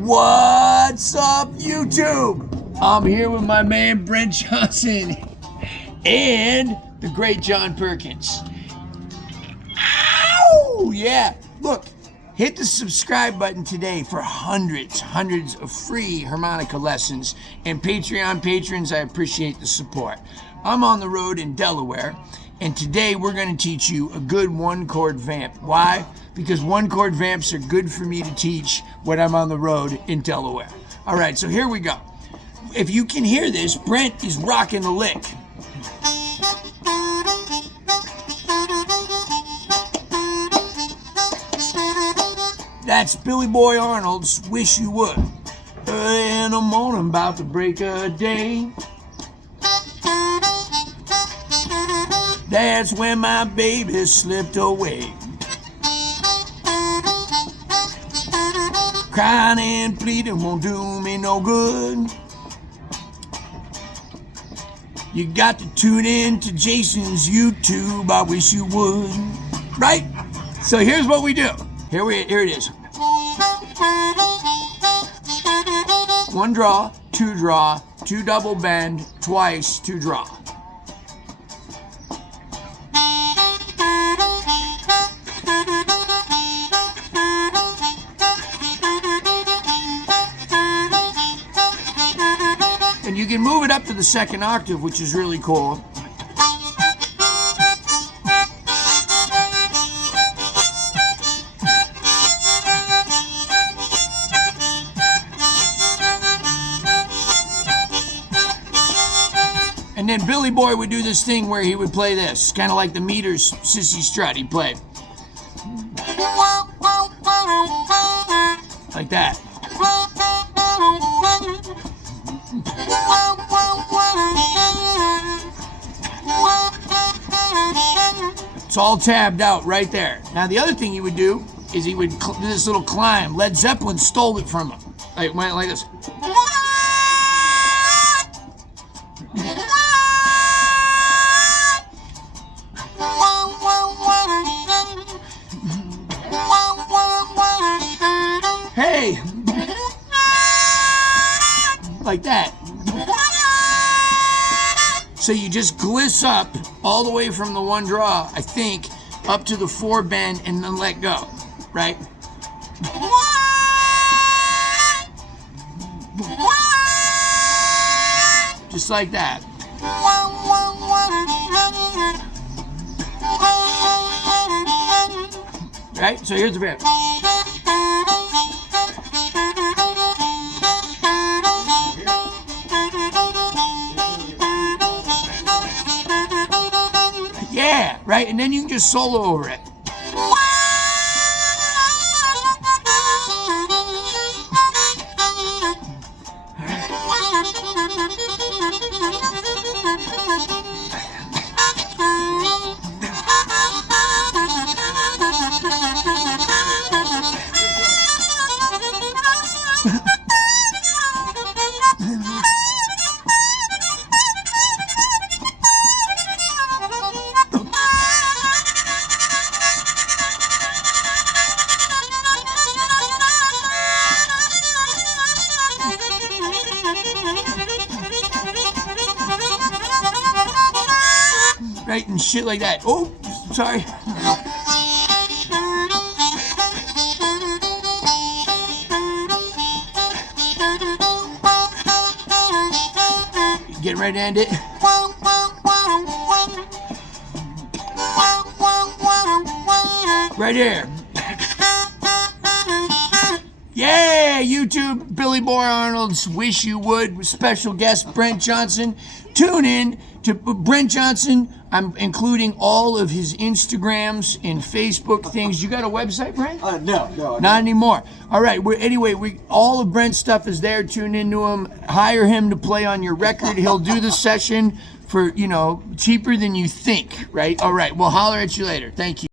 What's up, YouTube? I'm here with my man Brent Johnson and the great John Perkins. Ow! Yeah, look, hit the subscribe button today for hundreds of free harmonica lessons. And Patreon patrons, I appreciate the support. I'm on the road in Delaware, and today we're going to teach you a good one-chord vamp. Why? Because one-chord vamps are good for me to teach when I'm on the road in Delaware. All right, so here we go. If you can hear this, Brent is rocking the lick. That's Billy Boy Arnold's Wish You Would. Early in the morning, about to break a day. That's when my baby slipped away. Crying and pleading won't do me no good. You got to tune in to Jason's YouTube, I wish you would. Right? So here's what we do. Here it is. One draw, two double bend, twice, two draw. And you can move it up to the second octave, which is really cool. And then Billy Boy would do this thing where he would play this, kind of like the Meters Sissy Strut. He'd play like that. It's all tabbed out right there. Now the other thing he would do is he would do this little climb. Led Zeppelin stole it from him. Like, went like this. Hey! Like that. So you just gliss up all the way from the one draw, I think, up to the four bend and then let go, right? Just like that. Right? So here's the vamp. Yeah, right? And then you can just solo over it. Right, and shit like that. Oh, sorry. Get ready to end it. Right here. Yeah, YouTube, Billy Boy Arnold's Wish You Would with special guest Brent Johnson. Tune in to Brent Johnson. I'm including all of his Instagrams and Facebook things. You got a website, Brent? No. Not anymore. All right. All of Brent's stuff is there. Tune into him. Hire him to play on your record. He'll do the session for, cheaper than you think, right? All right. We'll holler at you later. Thank you.